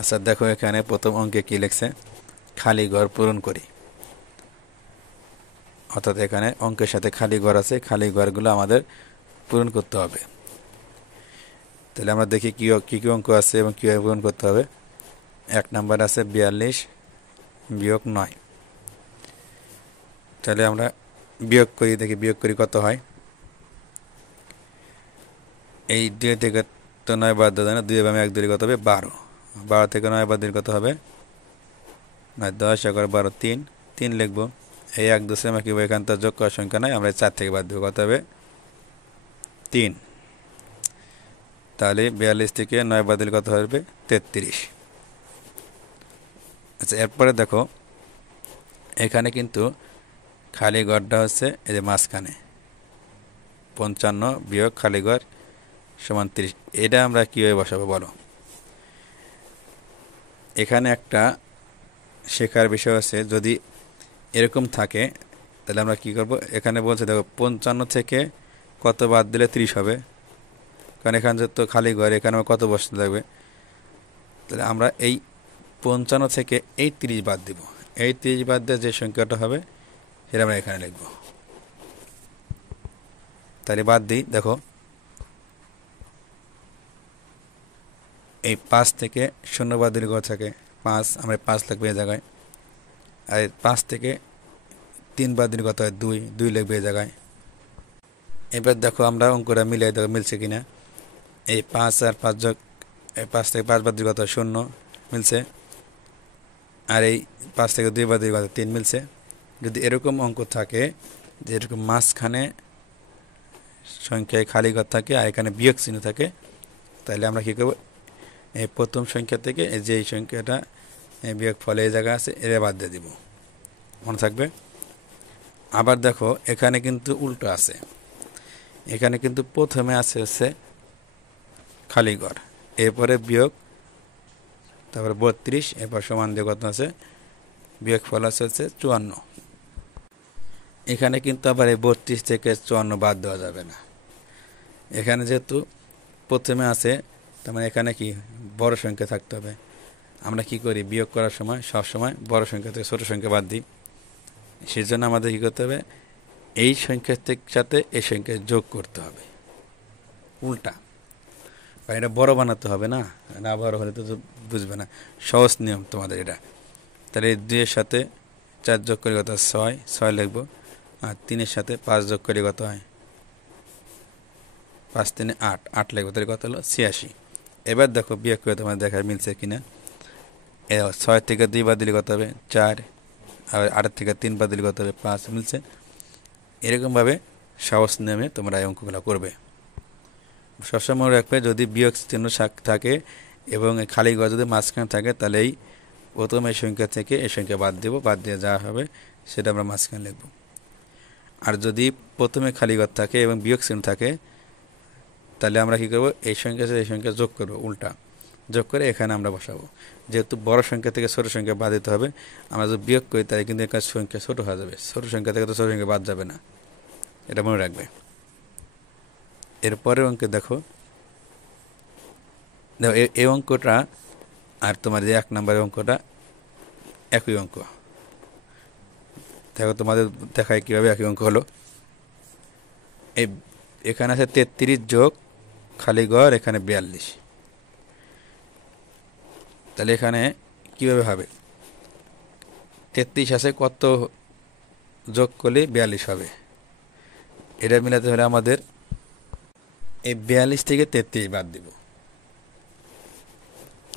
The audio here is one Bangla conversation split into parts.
আচ্ছা দেখো এখানে প্রথম অঙ্কে কি লিখছে, খালি ঘর পূরণ করি। অর্থাৎ এখানে অঙ্কের সাথে খালি ঘর আছে, খালি ঘরগুলো আমাদের পূরণ করতে হবে। তাহলে আমরা দেখি কি কি কি অঙ্ক আছে এবং কীভাবে পূরণ করতে হবে। 1 নাম্বার আছে 42 বিয়োগ 9। তাহলে আমরা বিয়োগ করি, দেখি বিয়োগ করি কত হয়। এই 2 থেকে তো 9 বাদ দেওয়া যায় না, 2 এবং 1 দিলে কত হবে 12। 12 থেকে 9 বাদ দিলে কত হবে 9, 10, 11, 12, 3 3 লিখবো। এই 1 2 আমরা কি এখান থেকে যোগ করার সংখ্যা নাই, আমরা 4 থেকে বাদ দেবো, কত হবে 3। তাহলে 42 থেকে 9 বাদ দিলে কত হবে 33। আচ্ছা এরপরে দেখো এখানে কিন্তু খালি ঘরটা হচ্ছে এই যে মাঝখানে 55 বিয়োগ খালি ঘর সমান 30। এটা আমরা কীভাবে বসাবো বলো। এখানে একটা শেখার বিষয় আছে, যদি এরকম থাকে তাহলে আমরা কি করব। এখানে বলছে দেখো 55 থেকে কত বাদ দিলে 30 হবে, কারণ এখানে তো খালি ঘর, এখানে কত বসতে লাগবে। তাহলে আমরা এই 55 থেকে এই 30 বাদ দিব। এই 30 বাদ দিয়ে যে সংখ্যাটা হবে সেটা আমরা এখানে লিখব। তাহলে বাদ দিই, দেখো এই 5 থেকে 0 বাদ দিলে কত থাকে 5, আমরা 5 লিখবো এই জায়গায়। আর 5 থেকে 3 বাদ দিলে কত হয় 2, 2 লিখবো এই জায়গায়। এবার দেখো আমরা অঙ্কটা মিলাই দেখো মিলছে কিনা। এই 5 আর 5 যোগ, এই 5 থেকে 5 বাদ দিলে কত 0 মিলছে, আর এই 5 থেকে 2 বাদ দিলে কত 3 মিলছে। যদি এরকম অঙ্ক থাকে যে এরকম মাঝখানে সংখ্যায় খালি ঘর থাকে আর এখানে বিয়োগ চিহ্ন থাকে, তাহলে আমরা কী করবো, এই প্রথম সংখ্যা থেকে এই যে এই সংখ্যাটা বিয়োগ ফলে এই জায়গা আছে এর বাদ দিয়ে দিব, মনে থাকবে। আবার দেখো এখানে কিন্তু উল্টো আছে, এখানে কিন্তু প্রথমে আছে হচ্ছে খালি ঘর, এরপরে বিয়োগ, তারপরে 32, এরপর সমান দিয়ে কত আছে বিয়োগ ফল আছে হচ্ছে 54। এখানে কিন্তু আবার এই 32 থেকে 54 বাদ দেওয়া যাবে না। এখানে যেহেতু প্রথমে আছে তার মানে এখানে কি বড় সংখ্যা থাকতে হবে। আমরা কি করি বিয়োগ করার সময় সব সময় বড় সংখ্যা থেকে ছোট সংখ্যা বাদ দিই। সেই জন্য আমাদের কী করতে হবে, এই সংখ্যার সাথে এই সংখ্যা যোগ করতে হবে উল্টা, কারণ এটা বড় বানাতে হবে না, না বড় হলে তো বুঝবে না। সহজ নিয়ম তোমাদের এটা। তাহলে এই 2 এর সাথে 4 যোগ করে কত 6, 6 লিখবো। আর 3 এর সাথে 5 যোগ করে কত হয় 5 3 8, 8 লিখবো, তাহলে কত হলো 86। এবার দেখো বিয়োগ করে তোমার দেখা মিলছে কিনা। 6 থেকে 2 বাদ দিলে কত হবে 4, আর 8 থেকে 3 বাদ দিলে কত হবে 5 মিলছে। এরকমভাবে সহজ নিয়মে তোমরা এই অঙ্কগুলো করবে। সবসময় রাখবে যদি বিয়োগ চিহ্ন থাকে এবং খালি ঘর যদি মাঝখানে থাকে, তাহলে এই প্রথম এই সংখ্যা থেকে এই সংখ্যা বাদ দেব, বাদ দিয়ে যা হবে সেটা আমরা মাঝখানে লিখব। আর যদি প্রথমে খালি ঘর থাকে এবং বিয়োগ চিহ্ন থাকে, তাহলে আমরা কী করব, এই সংখ্যার সাথে এই সংখ্যা যোগ করব, উল্টা যোগ করে এখানে আমরা বসাবো। যেহেতু বড় সংখ্যা থেকে ছোট সংখ্যা বাদ দিতে হবে, আমরা যদি বিয়োগ করি তাহলে কিন্তু এখানে সংখ্যা ছোট হয়ে যাবে, ছোট সংখ্যা থেকে তো ছোট সংখ্যা বাদ যাবে না, এটা মনে রাখবে। এরপরের অঙ্কে দেখো, এই অঙ্কটা আর তোমার যে 1 নম্বরের অঙ্কটা একই অঙ্ক। দেখো তোমাদের দেখায় কীভাবে একই অঙ্ক হলো। এই এখানে আছে 33 যোগ খালি ঘর এখানে 42। তাহলে এখানে কীভাবে হবে, 33 আছে, কত যোগ করলে 42 হবে। এটা মিলাতে হলে আমাদের এই 42 থেকে 33 বাদ দিব।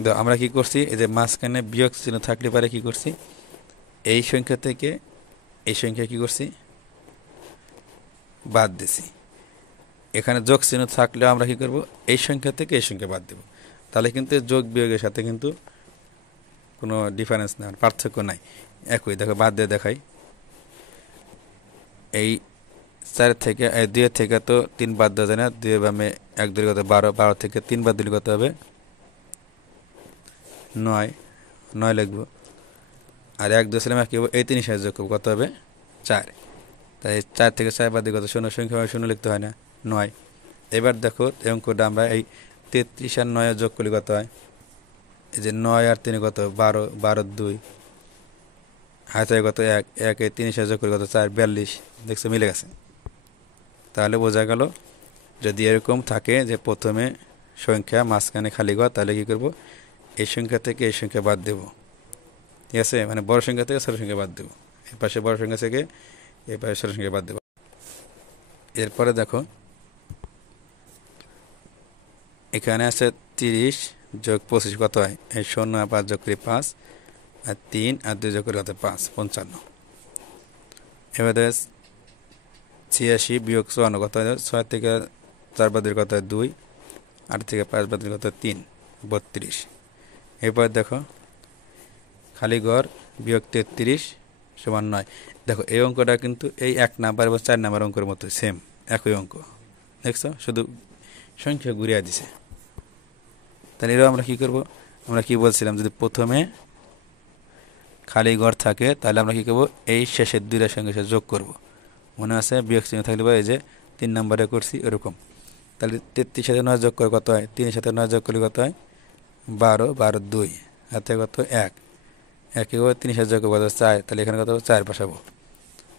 তো আমরা কি করছি, এই যে মাঝখানে বিয়োগ চিহ্ন থাকলে পারে কি করছি, এই সংখ্যা থেকে এই সংখ্যা কি করছি বাদ দিছি। এখানে যোগ চিহ্ন থাকলেও আমরা কি করব, এই সংখ্যা থেকে এই সংখ্যা বাদ দেব। তাহলে কিন্তু যোগ বিয়োগের সাথে কিন্তু কোনো ডিফারেন্স না, পার্থক্য নাই, একই। দেখো বাদ দিয়ে দেখাই। এই 4 থেকে 2 থেকে তো 3 বাদ দেওয়া যায় না, 2 বামে 1 2 কত 12, 12 থেকে 3 বাদ দিলে কত হবে 9, 9 লিখবো। আর 1 2 ছিলাম কি হবে, এই 3 সাথে যোগ করবো, কত হবে 4। তাই 4 থেকে 4 বাদ দিয়ে কত 0, সংখ্যা 0 লিখতে হয় না 9। এবার দেখো এই অঙ্কটা আমরা এই 33 আর 9 যোগ করলে কত হয় এই যে 9 আর 3 কত 12, 12 2 হাতে কত 1, 1 এ 3 যোগ করে কত 4, 42। দেখছো মিলে গেছে। তাহলে বোঝা গেল যদি এরকম থাকে যে প্রথমে সংখ্যা মাঝখানে খালি ঘর, তাহলে কি করব, এই সংখ্যা থেকে এই সংখ্যা বাদ দেব। ঠিক আছে, মানে বড় সংখ্যা থেকে ছোট সংখ্যা বাদ দেব, এই পাশে বড় সংখ্যা থেকে এই পাশে ছোট সংখ্যা বাদ দেব। এরপরে দেখো এখানে আছে 30 যোগ 25 কত হয়, এই 0 আর 5 যোগ করি 5, আর 3 আর 2 যোগ করি কত 5, 55। এবারে 86 বিয়োগ 54 কত হয়, 6 থেকে 4 বাদ দিলে কত হয় 2, 8 থেকে 5 বাদ দিলে কত 3, 32। এরপর দেখো খালি ঘর বিয়োগ 33 সমান 9। দেখো এই অঙ্কটা কিন্তু এই 1 নাম্বার এবং 4 নাম্বার অঙ্কের মতো সেম, একই অঙ্ক। দেখছো, শুধু সংখ্যা ঘুরিয়ে দিছে। তাহলে এরও আমরা কি করব, আমরা কি বলছিলাম, যদি প্রথমে খালি ঘর থাকে তাহলে আমরা কি করব, এই শেষের দুইটার সঙ্গে সাথে যোগ করব। মনে আছে বিয়োগ চিহ্ন থাকলে এই যে 3 নম্বরে করছি এরকম। তাহলে 33 সাথে 9 যোগ করে কত হয়, 3 সাথে 9 যোগ করলে কত হয় 12, 12 2 হাতে কত 1, 1 এ 3 সাথে যোগ করে কত 4, তাহলে এখানে কত 4 বসাবো।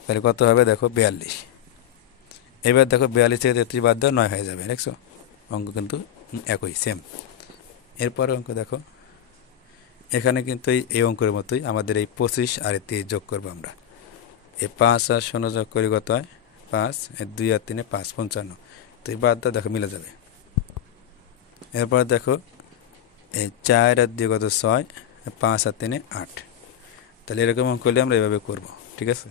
তাহলে কত হবে দেখো 42। এবার দেখো 42 থেকে 33 বাদ দাও, 9 হয়ে যাবে। দেখছো অঙ্ক কিন্তু একই সেম। এরপরে অঙ্ক দেখো এখানে কিন্তু এই অঙ্কের মতোই আমাদের এই 25 আর 23 যোগ করবো আমরা। এই 5 আর 0 যোগ করি কত হয় 5, 2 আর 3 5, 55। তো এই বাদ দাও, দেখো মিলে যাবে। এরপর দেখো এই 4 আর 2 কত 6, 5 আর 3 8। তাহলে এরকম অঙ্ক করলে আমরা এভাবে করব। ঠিক আছে।